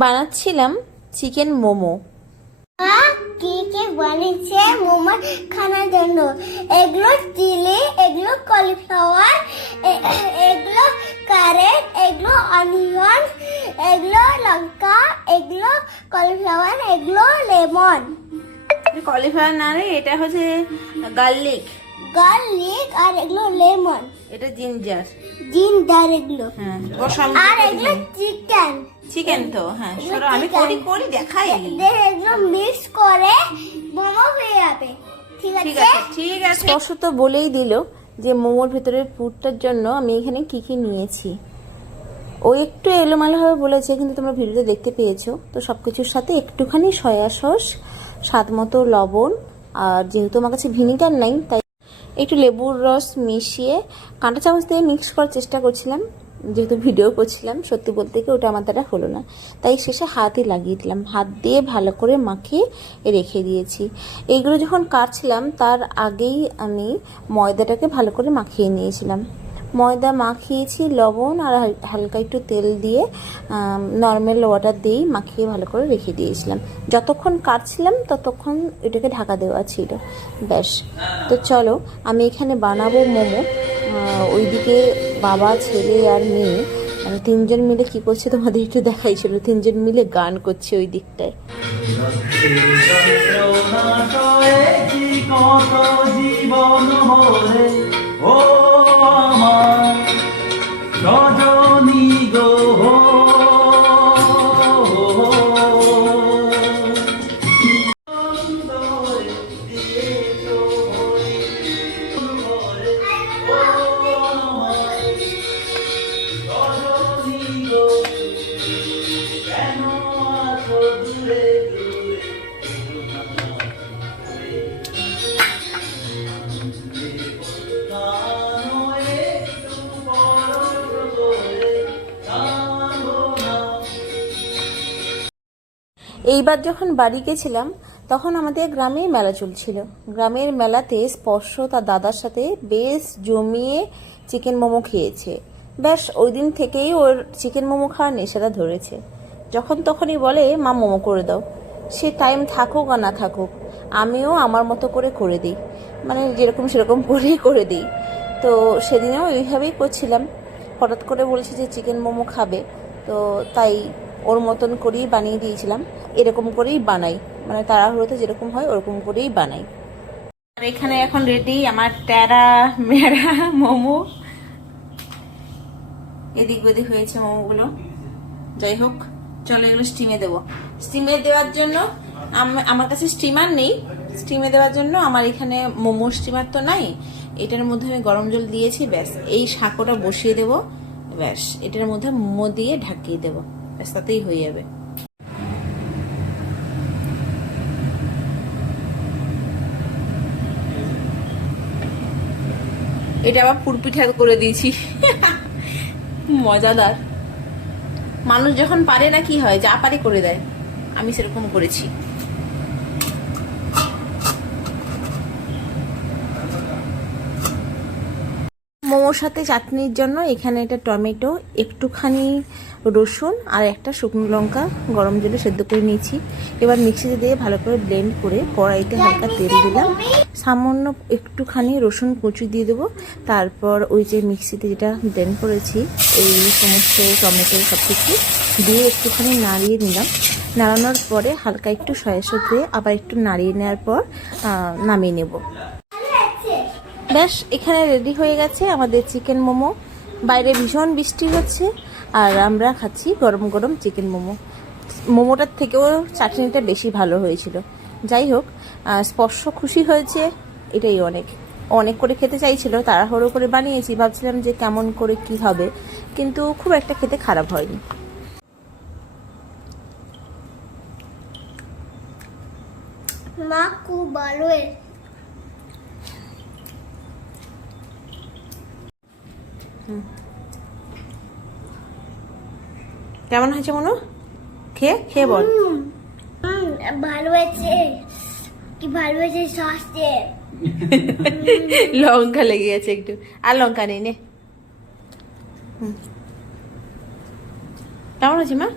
বানাচ্ছিলাম চিকেন মোমো। কি কি বানিয়েছে মোমো খানার জন্য? এগুলো চিলি এগুলো কলিফ্লাওয়ার এগুলো ক্যারেট এগুলো অনিয়ন এগুলো লঙ্কা এগুলো কলিফ্লাওয়ার এগুলো লেমন কলিফ্লাওয়ার না রে এটা হচ্ছে গার্লিক গার্লিক আর এগুলো লেমন। এটা জিঞ্জার। জিঞ্জার এগুলো। হ্যাঁ ওর আর এগুলো চিকেন। চিকেন তো হ্যাঁ সরো আমি করি করি দেখাই এগুলো। মিক্স করে মোমো হয়ে যাবে। ঠিক ঠিক আছে? আছে ঠিক আছে। স্পর্শ তো বলেই দিল যে মোমোর ভেতরের পুরটার জন্য আমি এখানে কি কি নিয়েছি। ও একটু এলোমেলোভাবে বলেছে কিন্তু তোমরা ভিডিওতে দেখতে পেয়েছ। তো সব কিছুর সাথে একটুখানি সয়া সস স্বাদ মতো লবণ আর যেহেতু আমার কাছে ভিনিগার নাই তাই একটু লেবুর রস মিশিয়ে কাঁটা চামচ দিয়ে মিক্স করার চেষ্টা করছিলাম, যেহেতু ভিডিও করছিলাম, সত্যি বলতে কি ওটা আমার দ্বারা হলো না। তাই শেষে হাতই লাগিয়ে দিলাম। হাত দিয়ে ভালো করে মাখিয়ে রেখে দিয়েছি। এইগুলো যখন কাটছিলাম, তার আগেই আমি ময়দাটাকে ভালো করে মাখিয়ে নিয়েছিলাম। ময়দা মাখিয়েছি, লবণ আর হালকা একটু তেল দিয়ে নর্মাল ওয়াটার দিয়েই মাখিয়ে ভালো করে রেখে দিয়েছিলাম। যতক্ষণ কাটছিলাম ততক্ষণ এটাকে ঢাকা দেওয়া ছিল। ব্যাস। তো চলো, আমি এখানে বানাবো মোমো। ওইদিকে বাবা, ছেলে আর মেয়ে মানে তিনজন মিলে কি করছে তোমাদের একটু দেখাই। ছিল তিনজন মিলে গান করছে ওই দিকটায়। জীবন এইবার যখন বাড়ি গেছিলাম, তখন আমাদের গ্রামে মেলা চলছিল। গ্রামের মেলাতে স্পর্শ তার দাদার সাথে বেশ জমিয়ে চিকেন মোমো খেয়েছে। ব্যাস, ওই দিন থেকেই ওর চিকেন মোমো খাওয়ার নেশাটা ধরেছে। যখন তখনই বলে, মা, মোমো করে দাও। সে টাইম থাকুক আর না থাকুক, আমিও আমার মতো করে করে দিই। মানে যেরকম সেরকম করেই করে দিই। তো সেদিনেও এইভাবেই করছিলাম। হঠাৎ করে বলেছে যে চিকেন মোমো খাবে। তো তাই ওর মতন করেই বানিয়ে দিয়েছিলাম। এরকম করেই বানাই। মানে তাড়াহুড়োতে যেরকম হয়, ওরকম করেই বানাই। আর এখানে এখন রেডি আমার ট্যারা, মেরা, মোমো। এদিক ওদিক হয়েছে মোমোগুলো। যাই হোক, চলো এগুলো স্টিমে দেবো। স্টিমে দেওয়ার জন্য আমার কাছে স্টিমার নেই। স্টিমে দেওয়ার জন্য আমার এখানে মোমো স্টিমার তো নাই। এটার মধ্যে আমি গরম জল দিয়েছি, ব্যাস। এই সাঁকোটা বসিয়ে দেবো, ব্যাস। এটার মধ্যে মোমো দিয়ে ঢাকিয়ে দেবো। ব্যাস তাতেই হয়ে যাবে। এটা আবার পুরপিঠা করে দিয়েছি। মজাদার। মানুষ যখন পারে না কি হয়, যা পারে করে দেয়। আমি সেরকম করেছি। মোমোর সাথে চাটনির জন্য এখানে এটা টমেটো, একটুখানি রসুন আর একটা শুকনো লঙ্কা গরম জলে সেদ্ধ করে নিয়েছি। এবার মিক্সিতে দিয়ে ভালো করে ব্লেন্ড করে কড়াইতে হালকা তেল দিলাম। সামান্য একটুখানি রসুন কুচি দিয়ে দেবো। তারপর ওই যে মিক্সিতে যেটা ব্লেন্ড করেছি, এই সমস্ত টমেটো সব কিছু দিয়ে একটুখানি নাড়িয়ে নিলাম। নাড়ানোর পরে হালকা একটু সয়া সস দিয়ে আবার একটু নাড়িয়ে নেওয়ার পর নামিয়ে নেব। ব্যাস, এখানে রেডি হয়ে গেছে আমাদের চিকেন মোমো। বাইরে ভীষণ বৃষ্টি হচ্ছে, আর আমরা খাচ্ছি গরম গরম চিকেন মোমো। মোমোটার থেকেও চাটনিটা বেশি ভালো হয়েছিল। যাই হোক স্পর্শ খুশি হয়েছে, এটাই অনেক। অনেক করে খেতে চাইছিল, তাড়াহুড়ো করে বানিয়েছি, ভাবছিলাম যে কেমন করে কি হবে, কিন্তু খুব একটা খেতে খারাপ হয়নি। মা, খুব ভালো কেমন হয়েছে মনো? খেয়ে খেয়ে বল। ভালো হয়েছে। কি ভালো হয়েছে সসে লঙ্কা লেগে গেছে একটু। আর লঙ্কা নেই নে। কেমন হয়েছে মা?